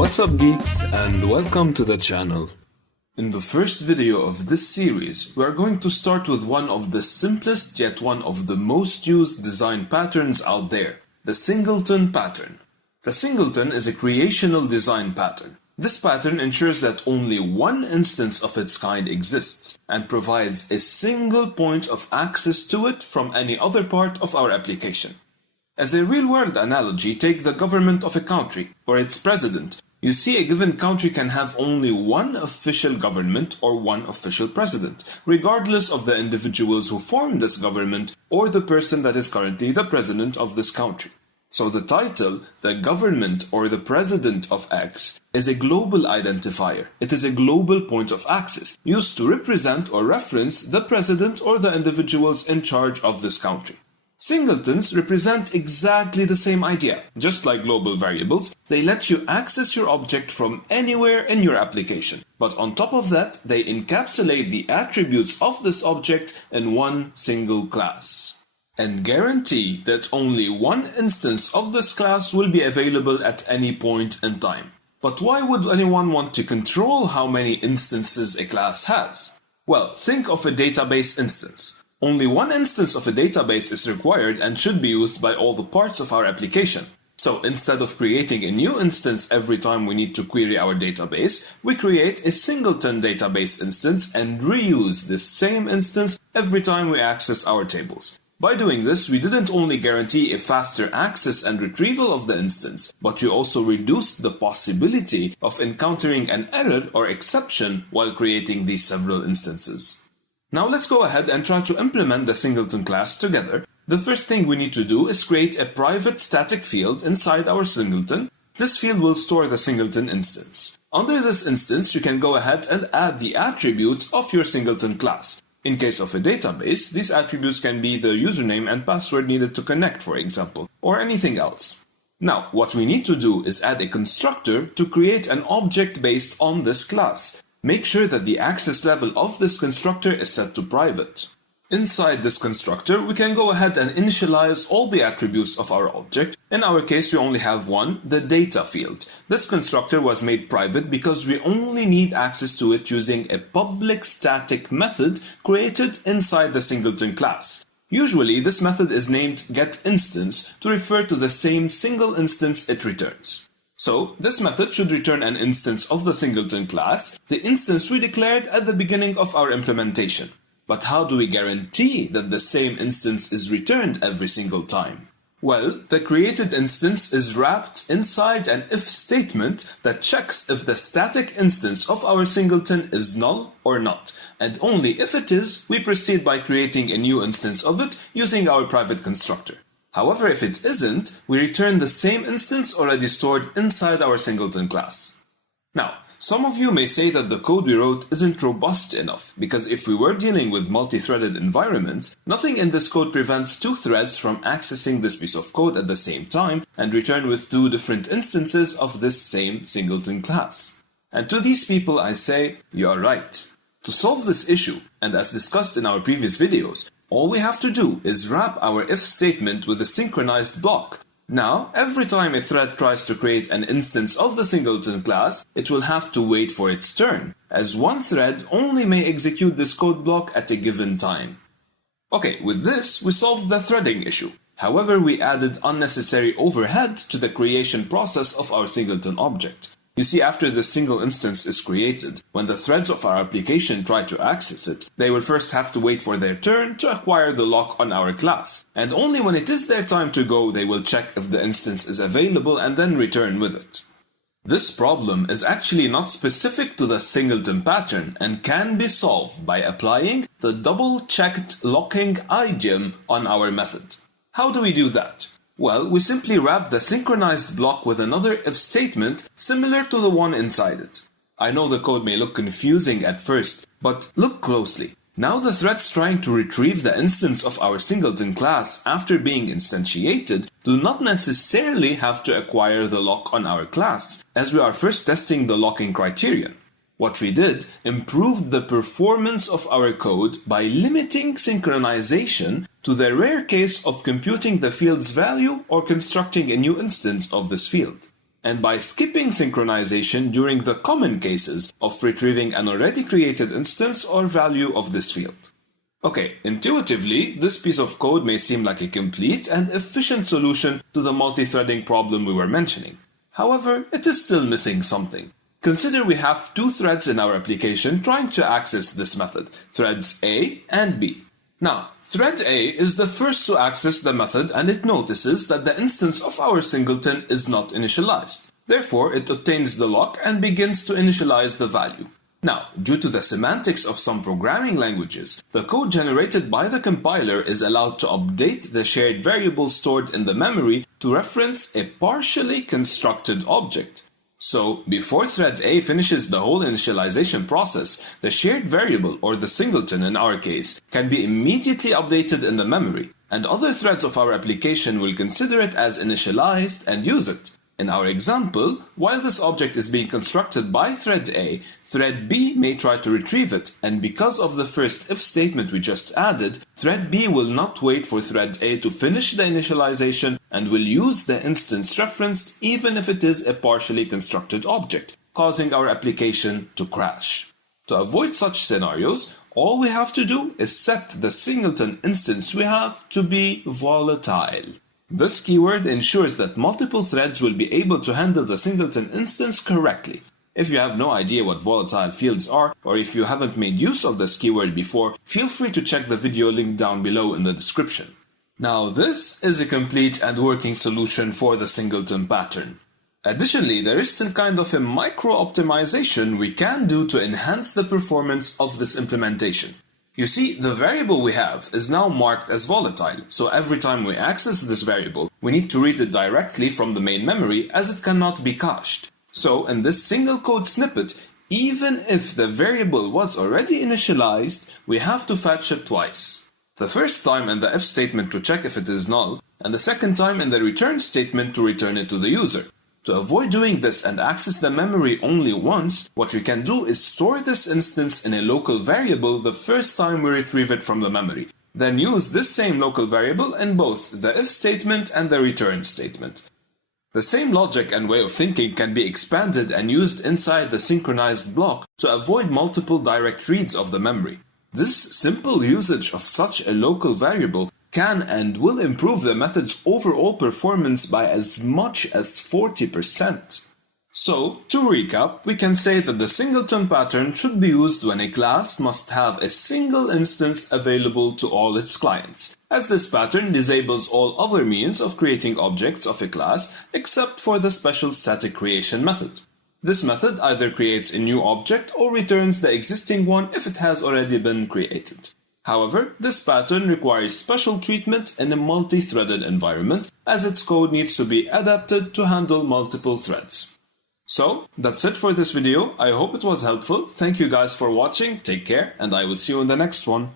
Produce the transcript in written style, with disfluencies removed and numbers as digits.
What's up geeks, and welcome to the channel. In the first video of this series, we are going to start with one of the simplest yet one of the most used design patterns out there, the Singleton pattern. The Singleton is a creational design pattern. This pattern ensures that only one instance of its kind exists and provides a single point of access to it from any other part of our application. As a real-world analogy, take the government of a country or its president. You see, a given country can have only one official government or one official president, regardless of the individuals who form this government or the person that is currently the president of this country. So the title, the government or the president of X, is a global identifier. It is a global point of access, used to represent or reference the president or the individuals in charge of this country. Singletons represent exactly the same idea. Just like global variables, they let you access your object from anywhere in your application. But on top of that, they encapsulate the attributes of this object in one single class, and guarantee that only one instance of this class will be available at any point in time. But why would anyone want to control how many instances a class has? Well, think of a database instance. Only one instance of a database is required and should be used by all the parts of our application. So instead of creating a new instance every time we need to query our database, we create a Singleton database instance and reuse this same instance every time we access our tables. By doing this, we didn't only guarantee a faster access and retrieval of the instance, but we also reduced the possibility of encountering an error or exception while creating these several instances. Now let's go ahead and try to implement the Singleton class together. The first thing we need to do is create a private static field inside our Singleton. This field will store the Singleton instance. Under this instance, you can go ahead and add the attributes of your Singleton class. In case of a database, these attributes can be the username and password needed to connect, for example, or anything else. Now, what we need to do is add a constructor to create an object based on this class. Make sure that the access level of this constructor is set to private. Inside this constructor, we can go ahead and initialize all the attributes of our object. In our case, we only have one, the data field. This constructor was made private because we only need access to it using a public static method created inside the Singleton class. Usually, this method is named getInstance to refer to the same single instance it returns. So, this method should return an instance of the Singleton class, the instance we declared at the beginning of our implementation. But how do we guarantee that the same instance is returned every single time? Well, the created instance is wrapped inside an if statement that checks if the static instance of our Singleton is null or not, and only if it is, we proceed by creating a new instance of it using our private constructor. However, if it isn't, we return the same instance already stored inside our Singleton class. Now, some of you may say that the code we wrote isn't robust enough, because if we were dealing with multi-threaded environments, nothing in this code prevents two threads from accessing this piece of code at the same time and return with two different instances of this same Singleton class. And to these people I say, you are right. To solve this issue, and as discussed in our previous videos, all we have to do is wrap our if statement with a synchronized block. Now, every time a thread tries to create an instance of the Singleton class, it will have to wait for its turn, as one thread only may execute this code block at a given time. Okay, with this, we solved the threading issue. However, we added unnecessary overhead to the creation process of our Singleton object. You see, after the single instance is created, when the threads of our application try to access it, they will first have to wait for their turn to acquire the lock on our class. And only when it is their time to go, they will check if the instance is available and then return with it. This problem is actually not specific to the Singleton pattern and can be solved by applying the double-checked locking idiom on our method. How do we do that? Well, we simply wrap the synchronized block with another if statement similar to the one inside it. I know the code may look confusing at first, but look closely. Now the threads trying to retrieve the instance of our Singleton class after being instantiated do not necessarily have to acquire the lock on our class, as we are first testing the locking criterion. What we did improved the performance of our code by limiting synchronization to the rare case of computing the field's value or constructing a new instance of this field. and by skipping synchronization during the common cases of retrieving an already created instance or value of this field. Okay, intuitively, this piece of code may seem like a complete and efficient solution to the multi-threading problem we were mentioning. However, it is still missing something. Consider we have two threads in our application trying to access this method, threads A and B. Now, thread A is the first to access the method and it notices that the instance of our singleton is not initialized. Therefore, it obtains the lock and begins to initialize the value. Now, due to the semantics of some programming languages, the code generated by the compiler is allowed to update the shared variable stored in the memory to reference a partially constructed object. So, before thread A finishes the whole initialization process, the shared variable, or the singleton in our case, can be immediately updated in the memory, and other threads of our application will consider it as initialized and use it. In our example, while this object is being constructed by thread A, thread B may try to retrieve it, and because of the first if statement we just added, thread B will not wait for thread A to finish the initialization and will use the instance referenced even if it is a partially constructed object, causing our application to crash. To avoid such scenarios, all we have to do is set the singleton instance we have to be volatile. This keyword ensures that multiple threads will be able to handle the singleton instance correctly. If you have no idea what volatile fields are, or if you haven't made use of this keyword before, feel free to check the video link down below in the description. Now, this is a complete and working solution for the singleton pattern. Additionally, there is still kind of a micro-optimization we can do to enhance the performance of this implementation. You see, the variable we have is now marked as volatile, so every time we access this variable, we need to read it directly from the main memory as it cannot be cached. So, in this single code snippet, even if the variable was already initialized, we have to fetch it twice. The first time in the if statement to check if it is null, and the second time in the return statement to return it to the user. To avoid doing this and access the memory only once, what we can do is store this instance in a local variable the first time we retrieve it from the memory. Then use this same local variable in both the if statement and the return statement. The same logic and way of thinking can be expanded and used inside the synchronized block to avoid multiple direct reads of the memory. This simple usage of such a local variable can and will improve the method's overall performance by as much as 40%. So, to recap, we can say that the singleton pattern should be used when a class must have a single instance available to all its clients, as this pattern disables all other means of creating objects of a class except for the special static creation method. This method either creates a new object or returns the existing one if it has already been created. However, this pattern requires special treatment in a multi-threaded environment as its code needs to be adapted to handle multiple threads. So, that's it for this video. I hope it was helpful. Thank you guys for watching, take care, and I will see you in the next one.